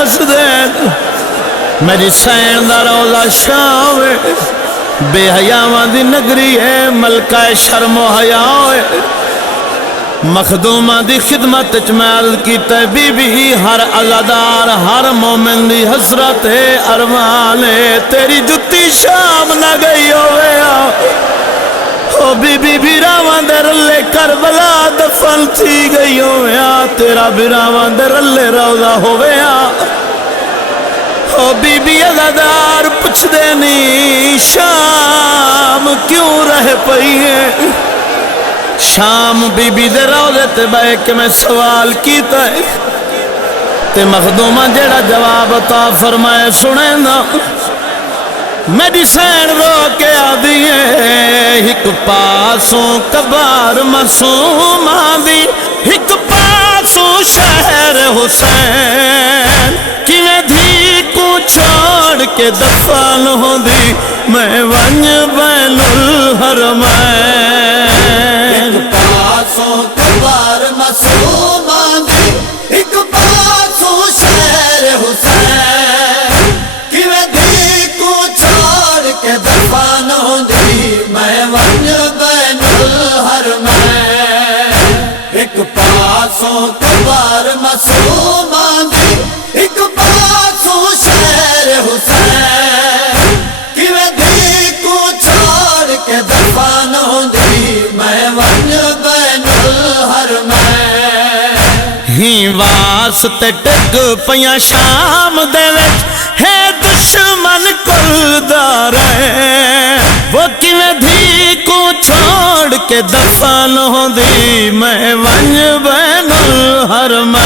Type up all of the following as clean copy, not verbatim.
وسدے میری سین دا روضہ شام بے حیاواں دی نگری ہے ملکہ شرم و حیا مخدومہ دی خدمت چمال کیتا ہے بی بی ہر عزادار ہر مومن دی حسرت ارمان تیری جتی شام نہ گئی ہوئے او بی بی بیراواں دے رلے کربلا دفن تھی گئی ہوئے تیرا بیراواں دے رلے روضہ ہوئے او بی بی عزادار پچھ دینی شام کیوں رہ پئی ہے شام بی بی دے روضے تے بے کے میں سوال کیتا ہے تے مخدومہ جڑا جواب عطا فرمائے سنے نا میری سین رو کے آدھی ہے ایک پاسوں کبار معصوم آدھی ایک پاسوں شہر حسین کیویں دھی کو چھوڑ کے دفن ہو دی میں ونج بین الحرمین ایک پاسوں کبار معصوم آدھی ایک پاسوں شہر حسین کیویں دھی کو چھوڑ کے دفن ہو دی میں ونج بین الحرمین ایک پاسوں کبار معصوم آدھی ایک پاسوں شہر حسین کیویں دھی کو چھوڑ کے دفن ہو دی میں ونج بین الحرمین ہی واسطے ٹک پیاں شام دے وچ ہے دشمن کلدار وہ کیویں دھی کو چھوڑ کے دفن ہو دی میں ونج بین الحرمین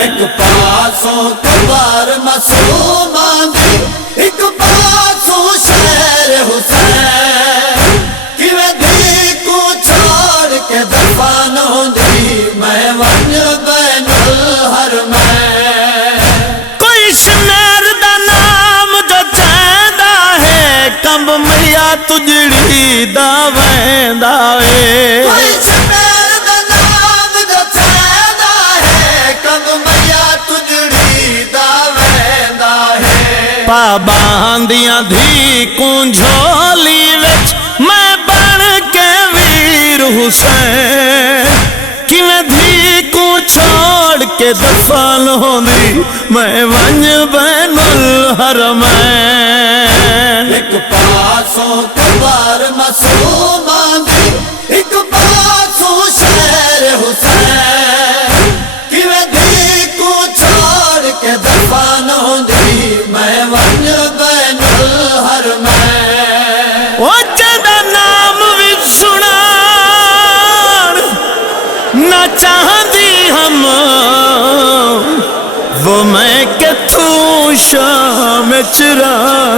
ایک پاسوں کبار معصوم آدھی ایک پاسوں شہر حسین کیویں دھی کو چھوڑ کے دفن ہو دی میں ونج بین الحرمین کوئی شنیر دا نام جو چیندا ہے کمب میا تجڑی دا ویندا ہے کوئی شنیر دا نام جو چیندا ہے کمب میا تجڑی دا ویندا ہے پابندیاں دھی کوں جھولی وچ میں بن کے ویر حسین کیویں دھی کو چھوڑ کے دفن ہوندی میں ونج بین الحرمین ایک پاسوں کبار معصوم آدھی ایک پاسوں شہر حسین کیویں دھی کو چھوڑ کے دفن ہو دی میں ونج بین الحرمین او جدا نام بھی سنا نہ چاہدی ہم وہ میں کتھوں شام چرا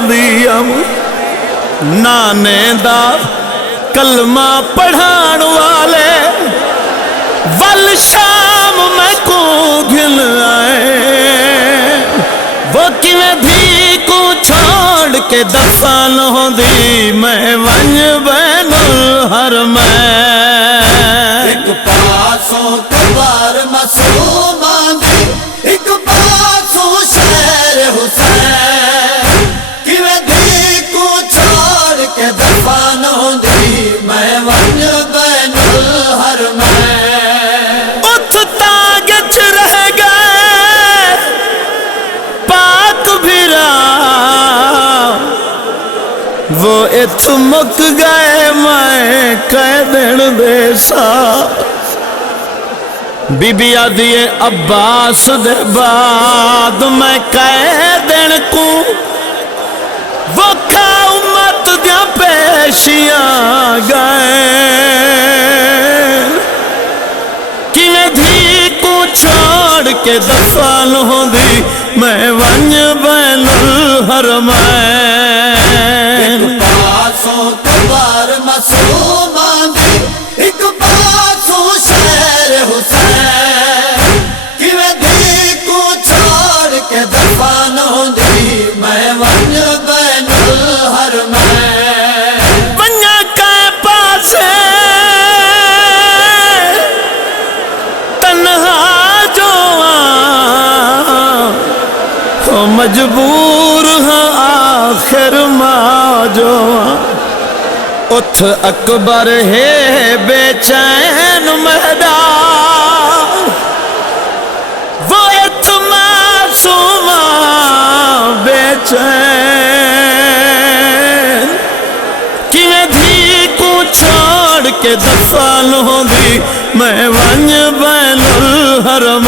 دیم نانے دا کلمہ پڑھان والے ول شام میں کو گھل آئے وہ کیویں دھی کو چھوڑ کے دفن ہو دی میں ونج بین الحرمین ایک پاسوں کبار معصوم آدھی ایک پاسوں شہر حسین کیویں دھی کو چھوڑ کے دفن ہو دی میں ونج بین الحرمین اتھ تاگچ رہ گئے پاک بھرا وہ اتھ مک گئے میں کہہ دن دے سا بی بی آدھی عباس دے بعد میں کہہ دن کو وہ کھا امت دیا پیشیاں گئے کیویں دھی کو چھوڑ کے دفن ہو دی میں ونج بین الحرمین ایک پاسوں کبار معصوم آدھی ایک پاسوں شہر حسین کیویں دھی کو چھوڑ کے دفن ہو دی میں ونج بین الحرمین ونجا کے پاسے تنہا جو مجبور ہاں آخر ماں جو اتھ اکبر ہے بے چین مہدا وہ ات معصوم بے چین کیویں دھی کو چھوڑ کے دفن ہوندی میں ونج بین الحرمین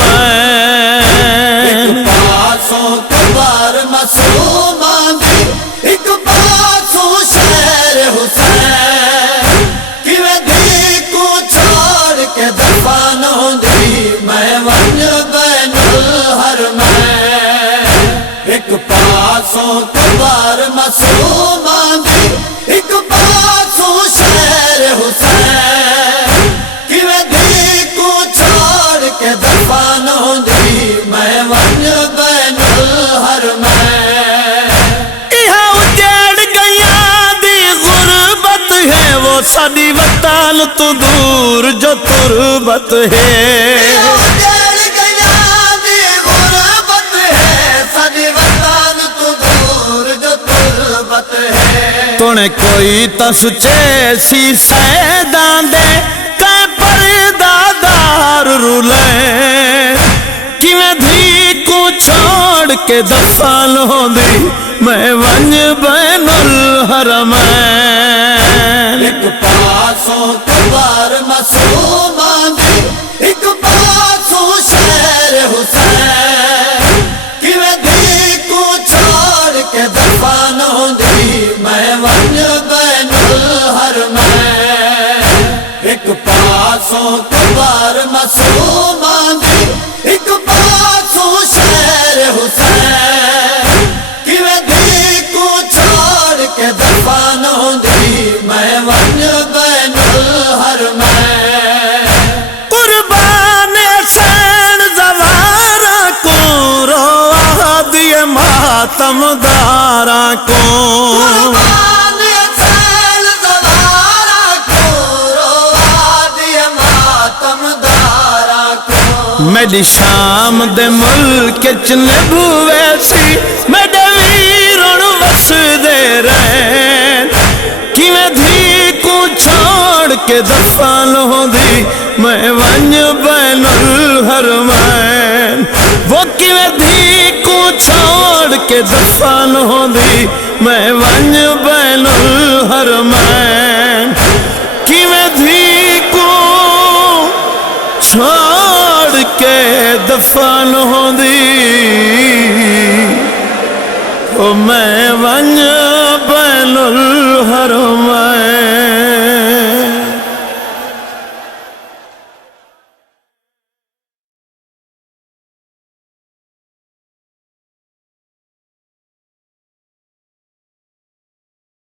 پاسوں کبار معصوم دی ایک پاسوں شہر حسین کیویں دھی کو چھوڑ کے دفن ہوندی میں ونج بین الحرمین ایک پاسوں کبار معصوم دی ایک پاسوں شہر حسین کیویں دھی کو چھوڑ کے دفن ہوندی میں ونج بین الحرمین یہاں اجڑ گیاں دی غربت ہے وہ ساڈی وطن تو دور جو تربت ہے اجڑ گیا دی غربت ہے ساڈی وطن تو دور جو تربت ہے تونے کوئی تا سچے سی سیدان دے تے پردہ دار رولے کیویں دھی کو چھوڑ کے دفن ہوندی میں ونج بین الحرمین ایک پاسوں کبار معصوم دی ایک پاسوں شہر حسین کیویں دھی کو چھوڑ کے دفن ہوندی میں ونج بین الحرمین ایک پاسوں کبار معصوم دی ایک پاسوں شہر حسین کیویں دھی کو چھوڑ کے دفن ہوندی میں ونج بین الحرمین قربان حسین زوارا کو روا دیے ماتم دارا کو قربان حسین زوارا کو روا دیے ماتم دارا کو میری شام دے ملک چ نبوے سی میرے ویرن وس دے رہن کیویں دھی کو چھوڑ کے دفن ہوندی میں ونج بین الحرمین وہ کیویں دھی کو چھوڑ کے دفن ہوندی میں ونج بین الحرمین کیویں دھی کو چھوڑ کے دفن ہوندی او میں ونج بین الحرمین